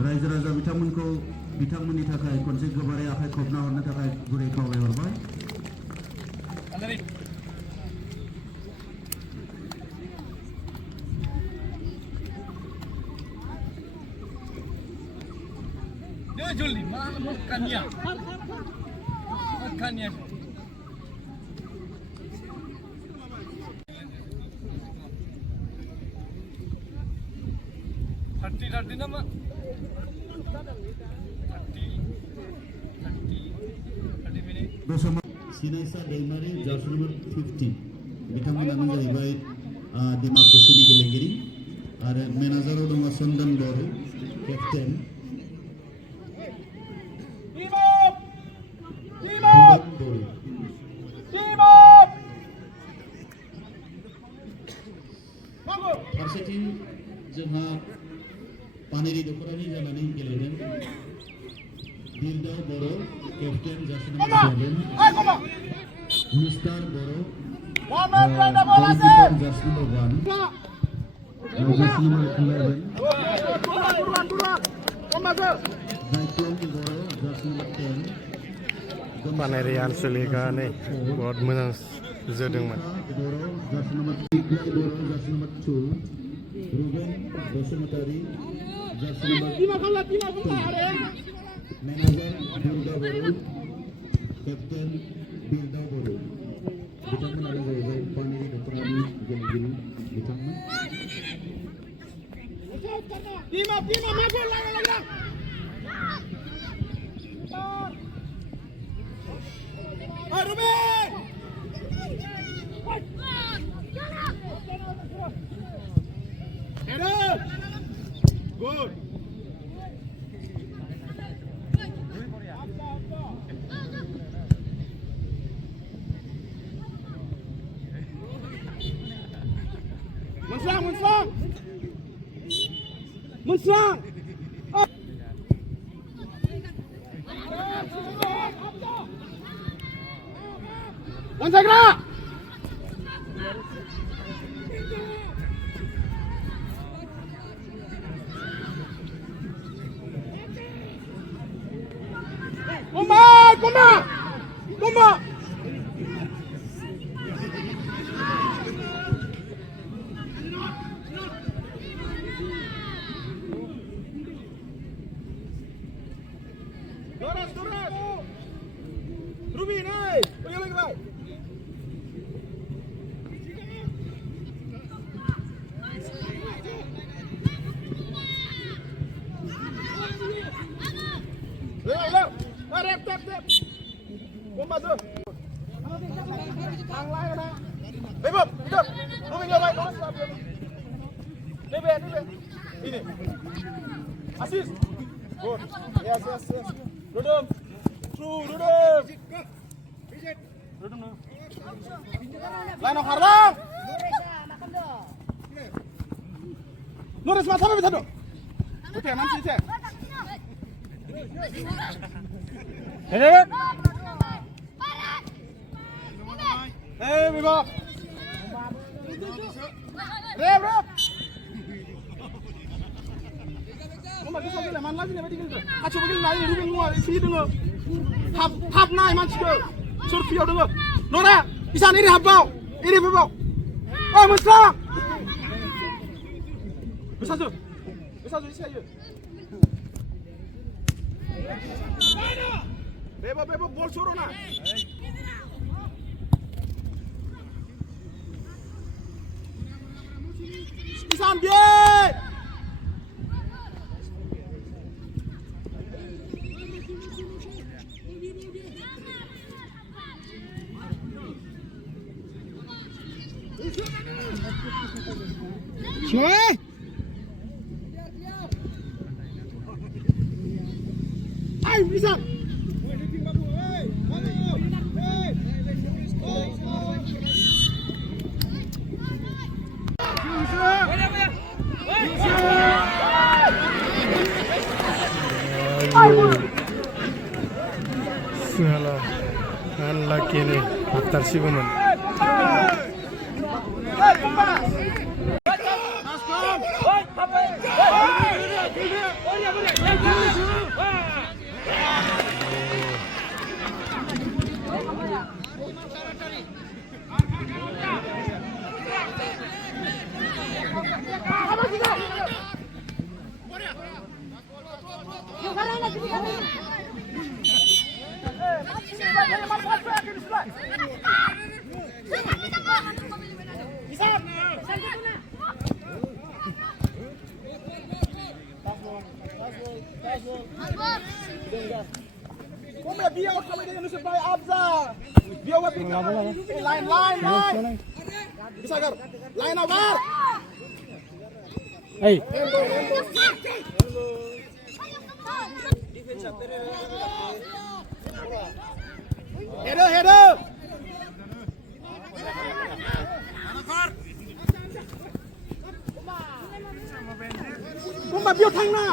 रायजो-राजा बिथांमोननि थाखाय खनसे गोबारै आखाइ खबना हरनो थाखाय गुरै खावलायहरबाय। Juli, makannya. Thirty nama. 30 minit. Sinaisa Daimari, jersey number 15. बिथांमोनानो जाहैबाय दिमाकुसिनि गेलेगिरि आरो मेनेजाराव दङ चन्दन बर' केप्टेन फारसेथिं जोंहा पानेरि दख'रानि जानानै गेलेदों बिरदाव बर' केप्टेन जार्सि नम्बर 7 मिस्टार बर' गोलकीपर जार्सि नम्बर 1 जार्सि नम्बर 11 जायख्लं बर' जार्सि नम्बर 10 पानेरि आनसलिकआ नै बहुत मोजां जोदोंमोन। बर' jersey number 2 Ruben Basumatary jersey number 2 manager Durga बर' केप्टेन बिरदाव बर' बिथांमोनानो जाहैबाय पानेरि दख'रानि गेलेगिरि बिथांमोन। Good. Menserang. Mensegra. Kumba. Doras. Ruby, nice. Pergi lagi, Pak. Leo. Tap. Kumba tu. Ang lain na. Hidup. Ruby nggak baik. Ini. Assist. Good. Yes. Dudum. True, Dudum. Lano Harlang. Nuris mas apa bisa do? Oke, nanti cek. Bibo. Rep. Kumba bisa gila, man lagi nih begini tuh. Acu begini lagi, Ruben semua isi dengo. Hap naik mancik. Surfio dengo. Nora, bisa ini habau. Ini Bibo. Oh, mesra. Bisa tuh saya. Bebo bol suruh na. Isan biar. Cuy. Ayo bisa. Salah, unlucky nih. 박달시구먼. Kom er, biar kami dia nusuk by Abza. Biar wat line. Bisa gar. Line over. Hey. Header. Kumba biar thang na.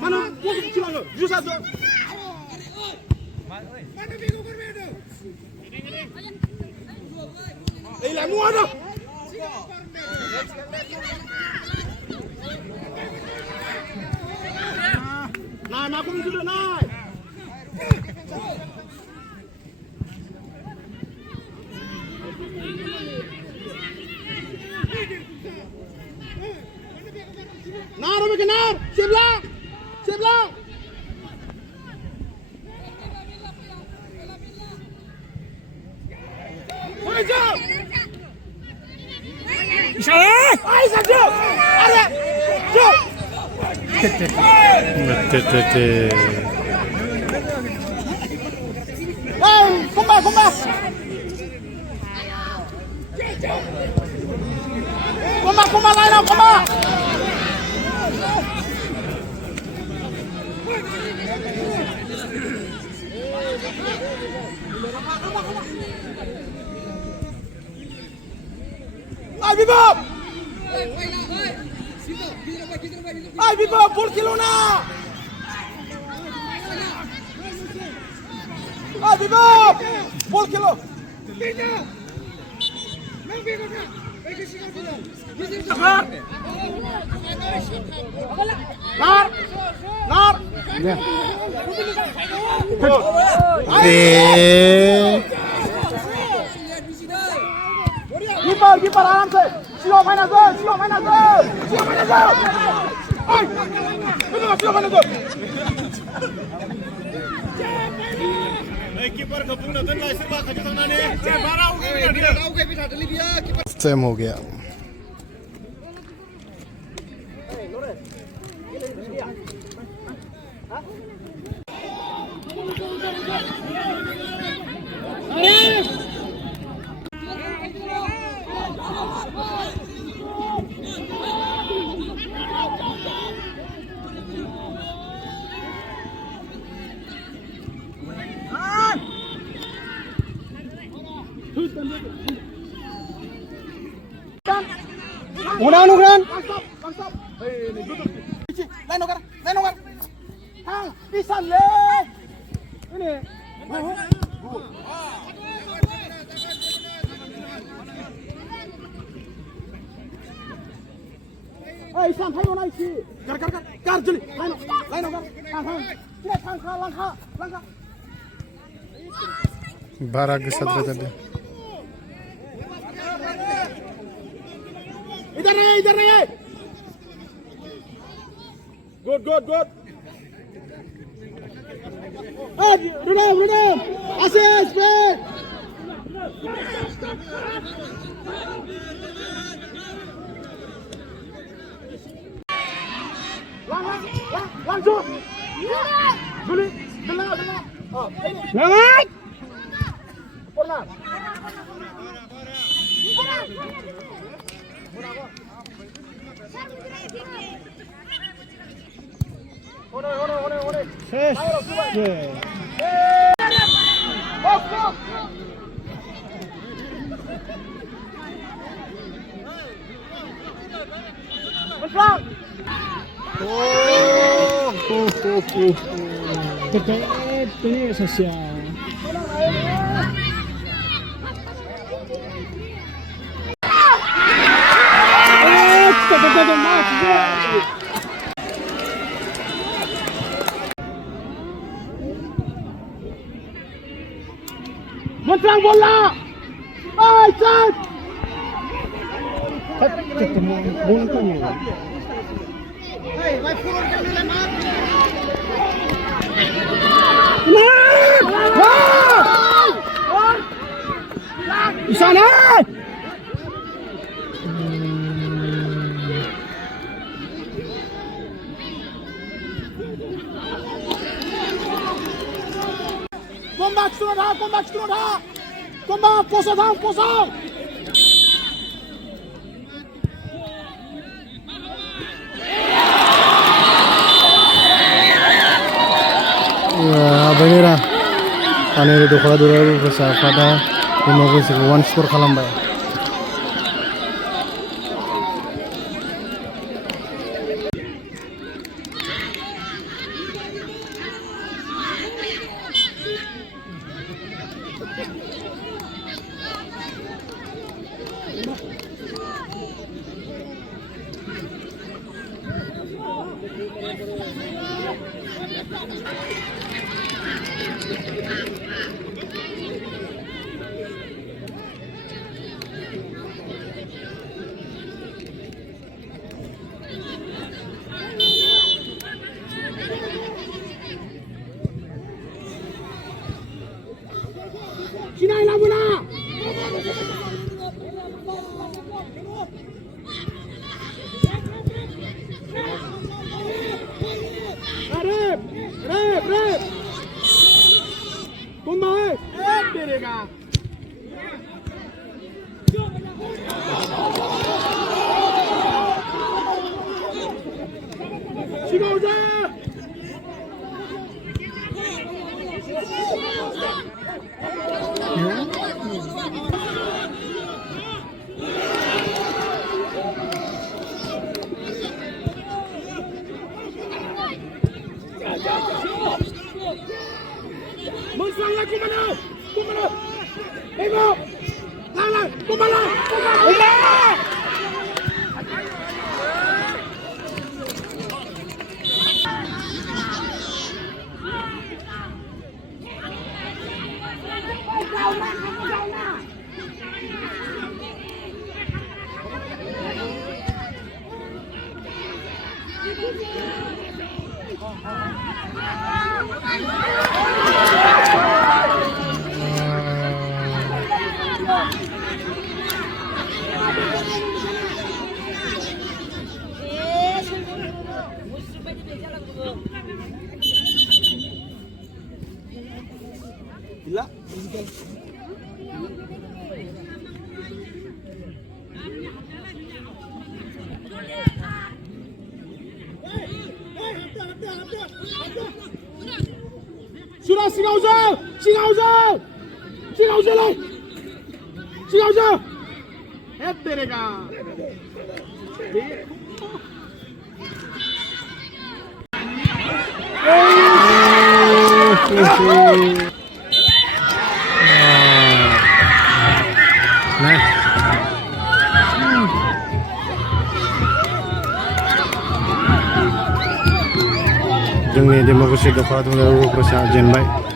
Mana gua kecilan lo. Jus aja. Lah mu ada. Nah, aku dulu nah. Nar, benar. Sebelah. Ai saja. Ada. Jom. Hey, kumba. Kumba line up, kumba. Ai Bibop, full kilo na. Ai Bibop, full kilo. Nar. Keeper आराम से slow final Ai, slow final keeper gabung na tan laisir ba khajata na ne bara uge bita dali dia keeper time हो गया. Unan. Lain ogar. Hang, pisan le. Ini. Hey, Isan, hai mana isi? Gar jeli. Lain ogar. Hang. Tidak langkah. बारह के 17 तक. इधर नहीं. Good. Rudam. Assist, man. Langsung. Juli, dengar. Langat. Pernah. Ini sosial. Menterang bola. Oi, Chan. Di sana. Kombat sudah, kombat sudah. Kombat kosong, kosong. Abangnya ane dukha dulu besar pada mau sih one score kalam bay. Sinai lah bola. Rep. Kombat. Terega. Sigo je. Menserang lagi mana? Tengok. Lang, kemana? Gila. Sudah singa ujar. Terega. Nah, जोंनि democracy दफा दंनायाव प्रसाद जेनबाय